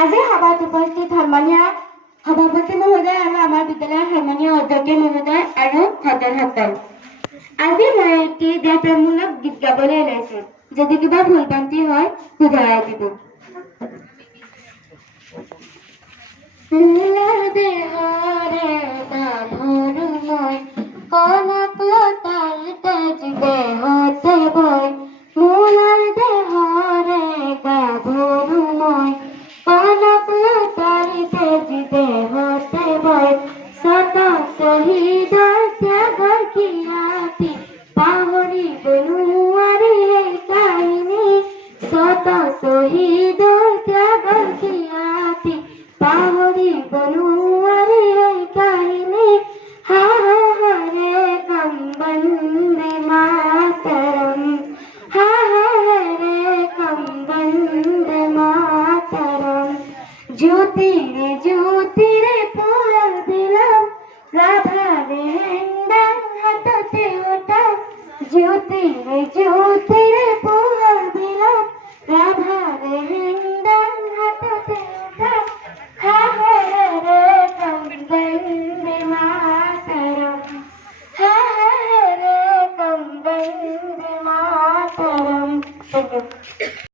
আজি সভাত উপস্থিত সন্মানীয় সভাপতি মহোদয় আৰু আমাৰ বিদ্যালয়ৰ সন্মানীয় অধ্যক্ষ মহোদয় আৰু ছাত্ৰ-ছাত্ৰী, আজি মই এটি দেশপ্ৰেমমূলক গীত গাবলৈ ওলাইছোঁ। যদি কিবা ভুল ভ্ৰান্তি হয় শুধৰাই দিব। মূলৰ দেহৰে গাভৰু মই, কনক লতাৰ তেজ দেহতে বৈ। মূলৰ দেহৰে গাভৰু মই, কনক লতাৰ তেজ দেহতে বৈ। শত শ্বহীদৰ ত্যাগৰ খিলাপি পাহৰিব নোৱাৰি এই কাহিনী। শত শ্বহীদৰ ত্যাগৰ খিলাপি পাহৰিব নোৱাৰি এই কাহিনী। হাহাৰে কম বন্দে মাতৰম, হাহাৰে কম বন্দে মাতৰম। জ্যোতিৰে জ্যোতিৰে পোহৰ দিলাম, ৰাভাৰে হেংদাং হাততে উঠাম। জ্যোতিৰে জ্যোতিৰে পোহৰ দিলাম, ৰাভাৰে